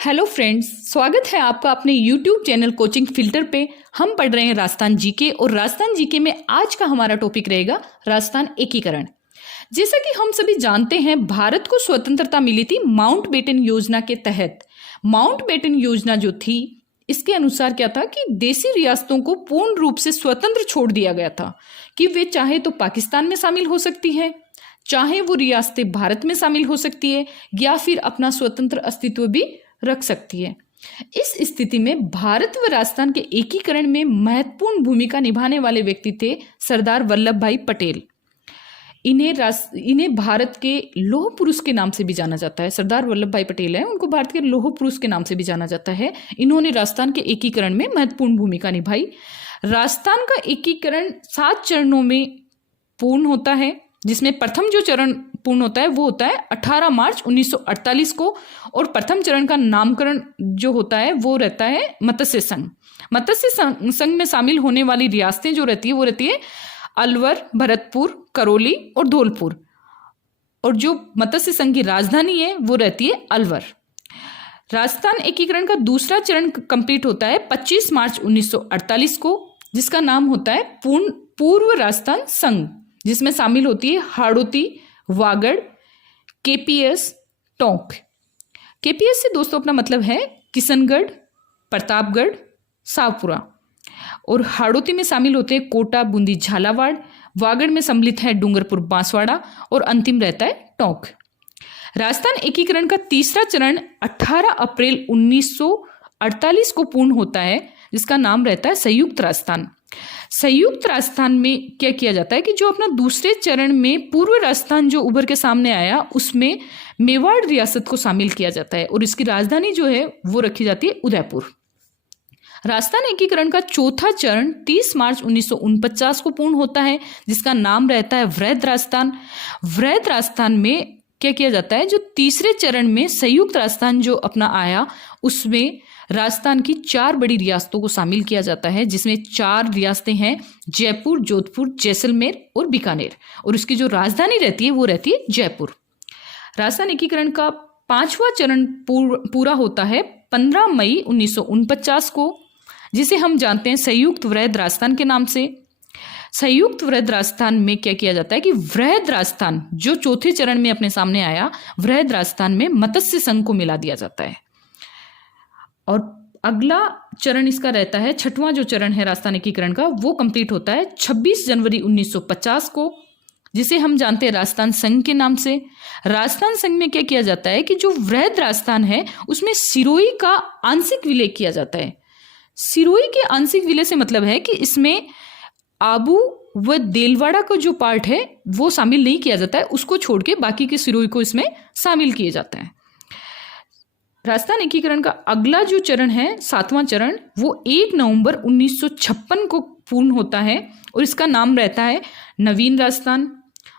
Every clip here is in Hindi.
हेलो फ्रेंड्स, स्वागत है आपका अपने YouTube चैनल कोचिंग फिल्टर पे। हम पढ़ रहे हैं राजस्थान जीके और राजस्थान जीके में आज का हमारा टॉपिक रहेगा राजस्थान एकीकरण। जैसा कि हम सभी जानते हैं, भारत को स्वतंत्रता मिली थी माउंटबेटन योजना के तहत। माउंटबेटन योजना जो थी, इसके अनुसार क्या था कि देशी रियासतों को पूर्ण रूप से स्वतंत्र छोड़ दिया गया था कि वे चाहे तो पाकिस्तान में शामिल हो सकती है, चाहे वो रियासतें भारत में शामिल हो सकती है या फिर अपना स्वतंत्र अस्तित्व भी रख सकती है। इस स्थिति में भारत व राजस्थान के एकीकरण में महत्वपूर्ण भूमिका निभाने वाले व्यक्ति थे सरदार वल्लभ भाई पटेल। इन्हें भारत के लौह पुरुष के नाम से भी जाना जाता है। सरदार वल्लभ भाई पटेल है, उनको भारत के लौह पुरुष के नाम से भी जाना जाता है। इन्होंने राजस्थान के एकीकरण में महत्वपूर्ण भूमिका निभाई। राजस्थान का एकीकरण 7 चरणों में पूर्ण होता है, जिसमें प्रथम जो चरण पूर्ण होता है वो होता है 18 मार्च 1948 को, और प्रथम चरण का नामकरण जो होता है वो रहता है मत्स्य संघ। मत्स्य संघ में शामिल होने वाली रियासतें जो रहती है वो रहती है अलवर, भरतपुर, करौली और धौलपुर, और जो मत्स्य संघ की राजधानी है वो रहती है अलवर। राजस्थान एकीकरण का दूसरा चरण कंप्लीट होता है 25 मार्च 1948 को, जिसका नाम होता है पूर्व राजस्थान संघ, जिसमें शामिल होती है हाड़ौती, वागड़, केपीएस, टोंक। केपीएस से दोस्तों अपना मतलब है किशनगढ़, प्रतापगढ़, शाहपुरा, और हाड़ौती में शामिल होते हैं कोटा, बूंदी, झालावाड़। वागड़ में सम्मिलित है डूंगरपुर, बांसवाड़ा, और अंतिम रहता है टोंक। राजस्थान एकीकरण का तीसरा चरण 18 अप्रैल 1948 को पूर्ण होता है, जिसका नाम रहता है संयुक्त राजस्थान। संयुक्त राजस्थान में क्या किया जाता है कि जो अपना दूसरे चरण में पूर्व राजस्थान जो उभर के सामने आया, उसमें मेवाड़ रियासत को शामिल किया जाता है और इसकी राजधानी जो है वो रखी जाती है उदयपुर। राजस्थान एकीकरण का चौथा चरण 30 मार्च 1949 को पूर्ण होता है, जिसका नाम रहता है वृहद राजस्थान। वृहद राजस्थान में क्या किया जाता है, जो तीसरे चरण में संयुक्त राजस्थान जो अपना आया, उसमें राजस्थान की 4 बड़ी रियासतों को शामिल किया जाता है, जिसमें 4 रियासतें हैं जयपुर, जोधपुर, जैसलमेर और बीकानेर, और इसकी जो राजधानी रहती है वो रहती है जयपुर। राजस्थान एकीकरण का 5वां चरण पूरा होता है 15 मई 1949 को, जिसे हम जानते हैं संयुक्त वृहद राजस्थान के नाम से। संयुक्त वृहद राजस्थान में क्या किया जाता है कि वृहद राजस्थान जो चौथे चरण में अपने सामने आया, वृहद राजस्थान में मत्स्य संघ को मिला दिया जाता है। और अगला चरण इसका रहता है, 6वां जो चरण है राजस्थान एकीकरण का, वो कंप्लीट होता है 26 जनवरी 1950 को, जिसे हम जानते हैं राजस्थान संघ के नाम से। राजस्थान संघ में क्या किया जाता है कि जो वृहद राजस्थान है उसमें सिरोही का आंशिक विलय किया जाता है। सिरोही के आंशिक विलय से मतलब है कि इसमें आबू व देलवाड़ा का जो पार्ट है वो शामिल नहीं किया जाता है, उसको छोड़ के बाकी के सिरोही को इसमें शामिल किया जाता है। राजस्थान एकीकरण का अगला जो चरण है, 7वां चरण, वो 1 नवंबर 1956 को पूर्ण होता है और इसका नाम रहता है नवीन राजस्थान,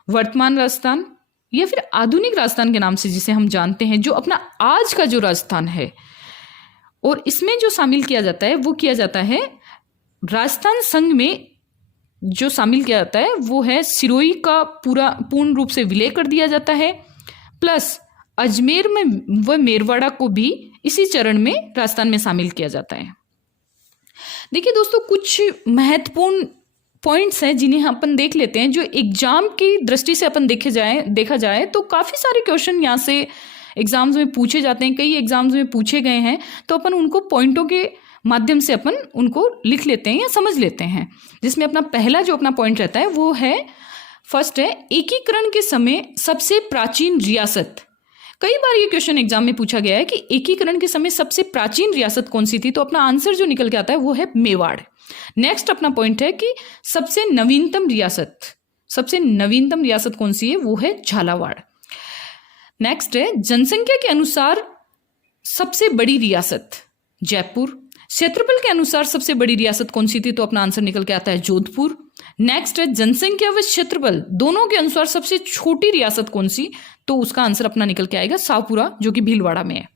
वर्तमान राजस्थान, या फिर आधुनिक राजस्थान के नाम से जिसे हम जानते हैं, जो अपना आज का जो राजस्थान है। और इसमें जो शामिल किया जाता है वो किया जाता है राजस्थान संघ में जो शामिल किया जाता है वो है सिरोही का पूर्ण रूप से विलय कर दिया जाता है, प्लस अजमेर में व मेरवाड़ा को भी इसी चरण में राजस्थान में शामिल किया जाता है। देखिए दोस्तों, कुछ महत्वपूर्ण पॉइंट्स हैं जिन्हें अपन देख लेते हैं, जो एग्जाम की दृष्टि से अपन देखा जाए तो काफ़ी सारे क्वेश्चन यहाँ से एग्जाम्स में पूछे जाते हैं, कई एग्जाम्स में पूछे गए हैं, तो अपन उनको पॉइंटों के माध्यम से अपन उनको लिख लेते हैं या समझ लेते हैं। जिसमें अपना पहला जो अपना पॉइंट रहता है वो है, फर्स्ट है, एकीकरण के समय सबसे प्राचीन रियासत। कई बार ये क्वेश्चन एग्जाम में पूछा गया है कि एकीकरण के समय सबसे प्राचीन रियासत कौन सी थी, तो अपना आंसर जो निकल के आता है वो है मेवाड़। नेक्स्ट अपना पॉइंट है कि सबसे नवीनतम रियासत कौन सी है, वो है झालावाड़। नेक्स्ट है, जनसंख्या के अनुसार सबसे बड़ी रियासत जयपुर। क्षेत्रफल के अनुसार सबसे बड़ी रियासत कौन सी थी, तो अपना आंसर निकल के आता है जोधपुर। नेक्स्ट है, जनसंख्या व क्षेत्रफल दोनों के अनुसार सबसे छोटी रियासत कौन सी, तो उसका आंसर अपना निकल के आएगा शाहपुरा, जो कि भीलवाड़ा में है।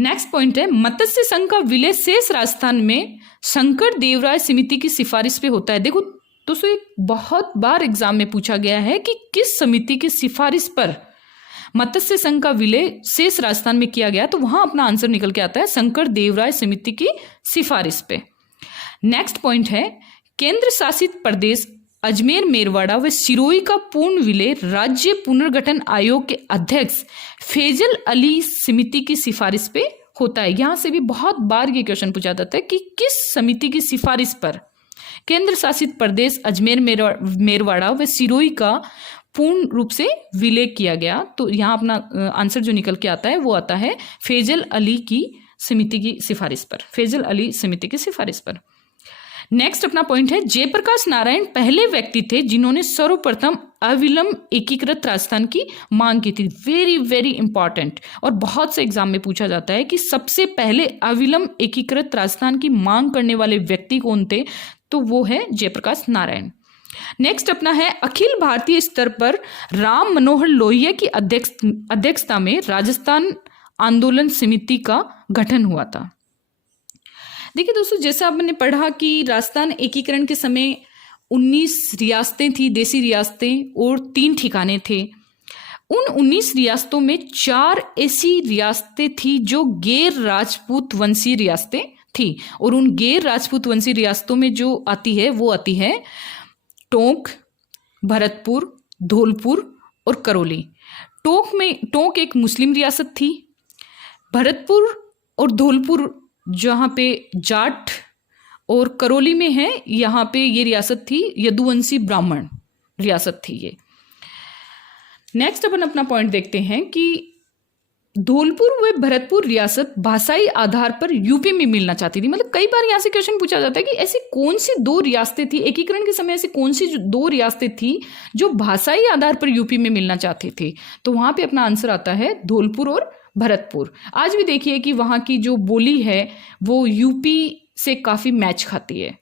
नेक्स्ट पॉइंट है, मत्स्य संघ का विलय शेष राजस्थान में शंकर देवराय समिति की सिफारिश पे होता है। देखो दोस्तों, एक बहुत बार एग्जाम में पूछा गया है कि किस समिति की सिफारिश पर मत्स्य संघ का विलय शेष राजस्थान में किया गया, तो वहां अपना आंसर निकल के आता है शंकर देवराय समिति की सिफारिश पे। नेक्स्ट पॉइंट है केंद्र शासित प्रदेश अजमेर मेरवाड़ा व सिरोही का पूर्ण विलय राज्य पुनर्गठन आयोग के अध्यक्ष फैजल अली समिति की सिफारिश पे होता है। यहां से भी बहुत बार ये क्वेश्चन पूछा जाता है कि किस समिति की सिफारिश पर केंद्र शासित प्रदेश अजमेर मेरवाड़ा व सिरोही का पूर्ण रूप से विलय किया गया। तो यहाँ अपना आंसर जो निकल के आता है वो आता है फैजल अली की समिति की सिफारिश पर, फैजल अली समिति की सिफारिश पर। नेक्स्ट अपना पॉइंट है जयप्रकाश नारायण पहले व्यक्ति थे जिन्होंने सर्वप्रथम अविलंब एकीकृत राजस्थान की मांग की थी। वेरी वेरी इंपॉर्टेंट, और बहुत से एग्जाम में पूछा जाता है कि सबसे पहले अविलंब एकीकृत राजस्थान की मांग करने वाले व्यक्ति कौन थे, तो वो है जयप्रकाश नारायण। नेक्स्ट अपना है अखिल भारतीय स्तर पर राम मनोहर लोहिया की अध्यक्षता में राजस्थान आंदोलन समिति का गठन हुआ था। देखिए दोस्तों, जैसा आपने पढ़ा कि राजस्थान एकीकरण के समय 19 रियासतें थी, देसी रियासतें, और 3 ठिकाने थे। उन 19 रियासतों में 4 ऐसी रियासतें थी जो गैर राजपूत वंशी रियासतें थी, और उन गैर राजपूत वंशी रियासतों में जो आती है वो आती है टोंक, भरतपुर, धौलपुर और करौली। टोंक एक मुस्लिम रियासत थी। भरतपुर और धौलपुर जहाँ पे जाट, और करौली में है यहाँ पे ये रियासत थी यदुवंशी ब्राह्मण रियासत थी ये। नेक्स्ट अपन अपना पॉइंट देखते हैं कि धौलपुर व भरतपुर रियासत भाषाई आधार पर यूपी में मिलना चाहती थी। मतलब कई बार यहाँ से क्वेश्चन पूछा जाता है कि ऐसी कौन सी 2 रियासतें थी एकीकरण के समय, ऐसी कौन सी 2 रियासतें थी जो भाषाई आधार पर यूपी में मिलना चाहती थी, तो वहां पे अपना आंसर आता है धौलपुर और भरतपुर। आज भी देखिए कि वहां की जो बोली है वो यूपी से काफी मैच खाती है।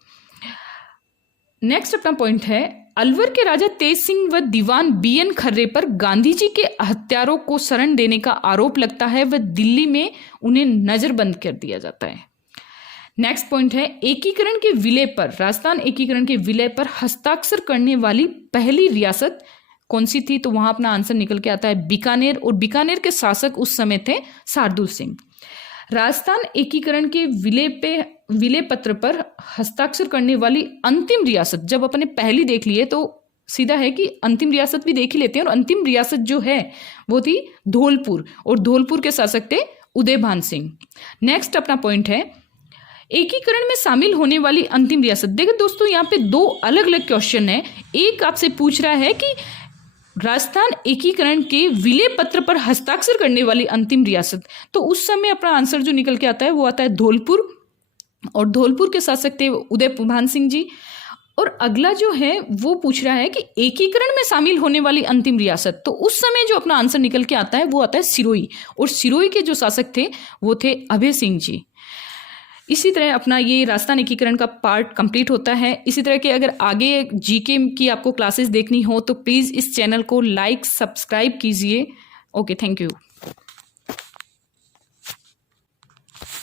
नेक्स्ट अपना पॉइंट है अलवर के राजा तेज सिंह व दीवान बीएन खर्रे पर गांधी जी के हत्यारों को शरण देने का आरोप लगता है व दिल्ली में उन्हें नजरबंद कर दिया जाता है। नेक्स्ट पॉइंट है एकीकरण के विलय पर, राजस्थान एकीकरण के विलय पर हस्ताक्षर करने वाली पहली रियासत कौन सी थी, तो वहां अपना आंसर निकल के आता है बीकानेर, और बीकानेर के शासक उस समय थे शार्दुल सिंह। राजस्थान एकीकरण के विलय पत्र पर हस्ताक्षर करने वाली अंतिम रियासत, जब अपने पहली देख लिए तो सीधा है कि अंतिम रियासत भी देख ही लेते हैं, और अंतिम रियासत जो है वो थी धौलपुर, और धौलपुर के शासक थे उदयभान सिंह। नेक्स्ट अपना पॉइंट है एकीकरण में शामिल होने वाली अंतिम रियासत। देखिए दोस्तों, यहाँ पे 2 अलग अलग क्वेश्चन है। एक आपसे पूछ रहा है कि राजस्थान एकीकरण के विलय पत्र पर हस्ताक्षर करने वाली अंतिम रियासत, तो उस समय अपना आंसर जो निकल के आता है वो आता है धौलपुर, और धौलपुर के शासक थे उदयभान सिंह जी। और अगला जो है वो पूछ रहा है कि एकीकरण में शामिल होने वाली अंतिम रियासत, तो उस समय जो अपना आंसर निकल के आता है वो आता है सिरोही, और सिरोही के जो शासक थे वो थे अभय सिंह जी। इसी तरह अपना ये राजस्थान एकीकरण का पार्ट कंप्लीट होता है। इसी तरह के अगर आगे जीके की आपको क्लासेस देखनी हो तो प्लीज़ इस चैनल को लाइक सब्सक्राइब कीजिए। Okay, thank you.